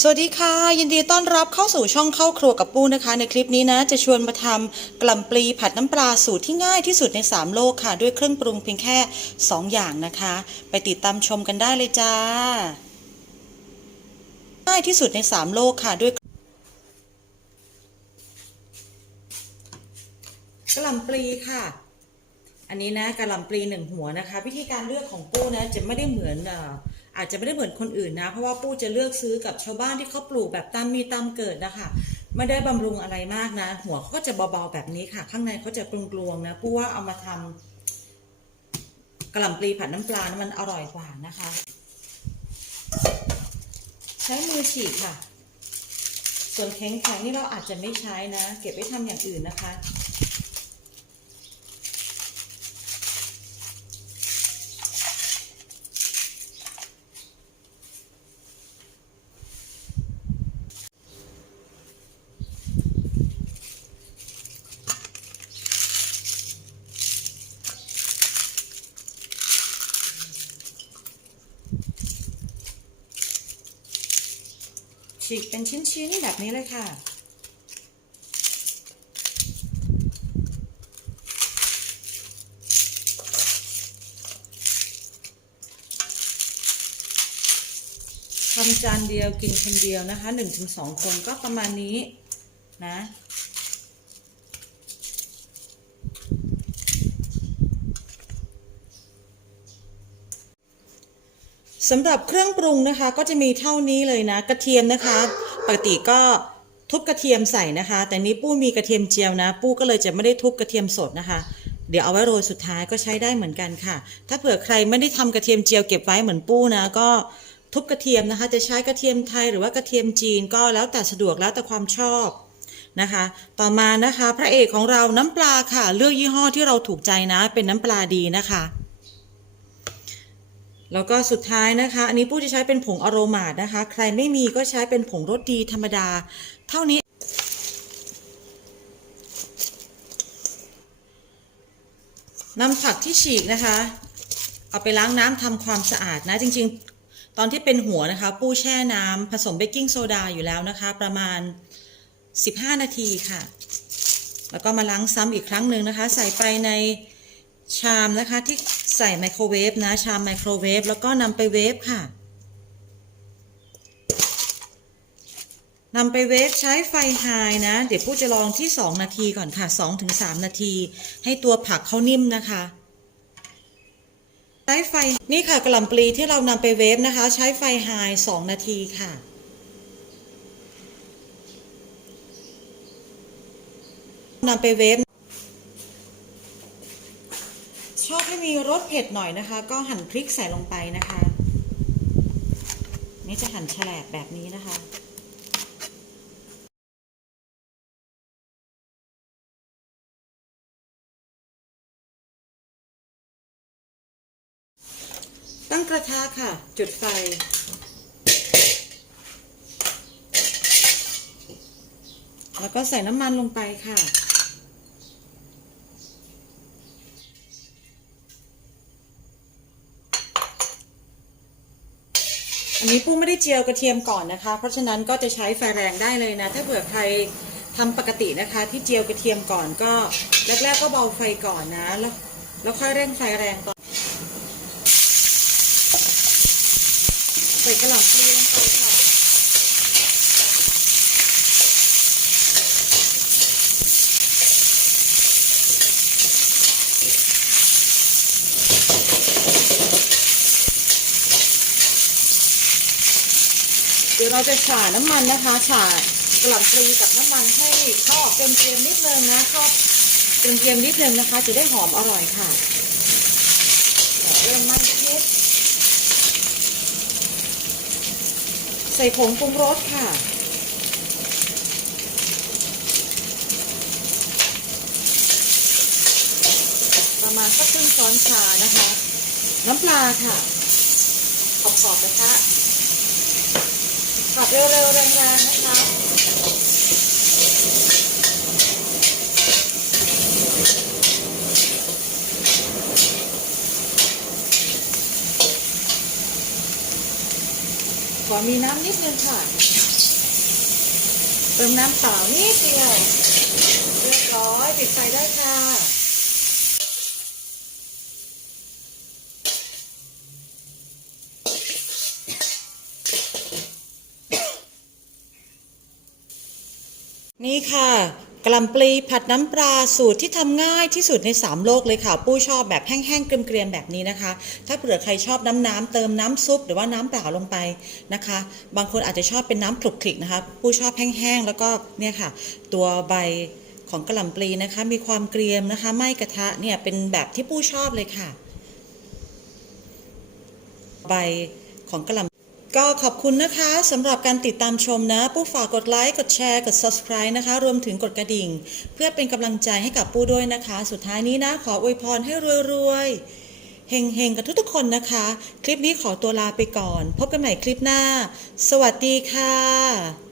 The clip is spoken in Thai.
สวัสดีค่ะ ยินดีต้อนรับเข้าสู่ช่องเข้าครัวกับปูนะคะ ในคลิปนี้นะ จะชวนมาทำกล่ำปลีผัดน้ำปลาสูตรที่ง่ายที่สุดใน 3 โลกค่ะ ด้วยเครื่องปรุงเพียงแค่ 2 อย่างนะคะ ไปติดตามชมกันได้เลยจ้า ง่ายที่สุดใน 3 โลกค่ะด้วยกล่ำปลีค่ะ อันนี้นะกะล่ำปลีหนึ่งหัวนะคะ วิธีการเลือกของปูนะจะไม่ได้เหมือนอ่อ อาจจะไม่ได้เหมือนคนอื่นนะ เพราะว่าปู้จะเลือกซื้อกับชาวบ้านที่เขาปลูกแบบตามมีตามเกิดนะคะไม่ได้บำรุงอะไรมากนะ หัวเขาก็จะเบาๆแบบนี้ค่ะ ข้างในเขาจะกลวงๆนะปู้ว่าเอามาทำกะหล่ำปลีผัดน้ำปลานะมันอร่อยกว่านะคะ ใช้มือฉีกค่ะ ส่วนแข็งๆนี่เราอาจจะไม่ใช้นะ เก็บไว้ทำอย่างอื่นนะคะ ฉีกเป็นชิ้นๆแบบนี้เลยค่ะ ทำจานเดียวกินคนเดียวนะคะหนึ่งถึงสองคนก็ประมาณนี้นะ สำหรับเครื่องปรุงนะคะก็จะมีเท่านี้เลยนะ กระเทียมนะคะ ปกติก็ทุบกระเทียมใส่นะคะ แต่นี้ปู้มีกระเทียมเจียวนะ ปู้ก็เลยจะไม่ได้ทุบกระเทียมสดนะคะ เดี๋ยวเอาไว้โรยสุดท้ายก็ใช้ได้เหมือนกันค่ะ ถ้าเผื่อใครไม่ได้ทำกระเทียมเจียวเก็บไว้เหมือนปู้นะ ก็ทุบกระเทียมนะคะ จะใช้กระเทียมไทยหรือว่ากระเทียมจีนก็แล้วแต่สะดวกแล้วแต่ความชอบนะคะ ต่อมานะคะ พระเอกของเราน้ำปลาค่ะ เลือกยี่ห้อที่เราถูกใจนะ เป็นน้ำปลาดีนะคะ แล้วก็สุดท้ายนะคะ อันนี้ผู้จะใช้เป็นผงอโรมาดนะคะ ใครไม่มีก็ใช้เป็นผงรสดีธรรมดา เท่านี้ นำผักที่ฉีกนะคะ เอาไปล้างน้ำทำความสะอาดนะ จริงๆ ตอนที่เป็นหัวนะคะ ปูแช่น้ำผสมเบกกิ้งโซดาอยู่แล้วนะคะ ประมาณ 15 นาทีค่ะ แล้วก็มาล้างซ้ำอีกครั้งหนึ่งนะคะ ใส่ไปในชามนะคะที่ ส่ไมโครเวฟนะชามไมโครเวฟแล้วก็นำไปเวฟค่ะนำไปเวฟใช้ไฟไฮนะ เดี๋ยวผู้จะลองที่ 2 นาทีก่อนค่ะ 2-3 นาที ให้ตัวผักเขานิ่มนะคะ ใช้ไฟนี่ค่ะกระหล่ำปลีที่เรานำไปเวฟนะคะ ใช้ไฟไฮ2นาทีค่ะนำไปเวฟ ชอบ ให้มีรสเผ็ดหน่อยนะคะ ก็หั่นพริกใส่ลงไปนะคะ นี่จะหั่นแฉลบแบบนี้นะคะตั้งกระทะค่ะ จุดไฟ แล้วก็ใส่น้ำมันลงไปค่ะ อันนี้ปูไม่ได้เจียวกระเทียมก่อนนะคะ เพราะฉะนั้นก็จะใช้ไฟแรงได้เลยนะ ถ้าเผื่อใครทำปกตินะคะ ที่เจียวกระเทียมก่อนก็แรกๆก็เบาไฟก่อนนะ แล้วแล้วค่อยเร่งไฟแรงต่อใส่กระหล่ำปลีลงไปค่ะ เดี๋ยวเราจะฉ่าน้ำมันนะคะฉ่ากระหล่ำปลีกับน้ำมันให้เข้าเกรียมๆนิดนึงนะเข้าเกรียมๆนิดนึงนะคะ จะได้หอมอร่อยค่ะเริ่มมันนิดใส่ผงปรุงรสค่ะประมาณสักครึ่งช้อนชานะคะ น้ำปลาค่ะ ขอบๆนะคะ ขับเร็วๆแรงๆนะคะผอมีน้ำนิดนึงค่ะ เติมน้ำเปล่านิดเดียว เรียบร้อยปิดไฟได้ค่ะ นี่ค่ะกล่ำปลีผัดน้ำปลาสูตรที่ทำง่ายที่สุดใน 3 โลกเลยค่ะ ปู้ชอบแบบแห้งๆเกรียมๆแบบนี้นะคะ ถ้าเผื่อใครชอบน้ำน้ำๆเติมน้ำซุปหรือว่าน้ำเปล่าลงไปนะคะ บางคนอาจจะชอบเป็นน้ำคลุกคลิกนะคะปู้ชอบแห้งๆแล้วก็เนี่ยค่ะ ตัวใบของกะหล่ำปลีนะคะ มีความเกรียมนะคะ ไม้กระทะเนี่ยเป็นแบบที่ปู้ชอบเลยค่ะ ใบของกะหล่ำ ก็ขอบคุณนะคะสำหรับการติดตามชมนะ ผู้ฝากกดไลค์ กดแชร์ กด subscribe นะคะ รวมถึงกดกระดิ่ง เพื่อเป็นกำลังใจให้กับปู้ด้วยนะคะ สุดท้ายนี้นะ ขออวยพรให้รวยๆเฮงๆ กับทุกๆคนนะคะ คลิปนี้ขอตัวลาไปก่อน พบกันใหม่คลิปหน้า สวัสดีค่ะ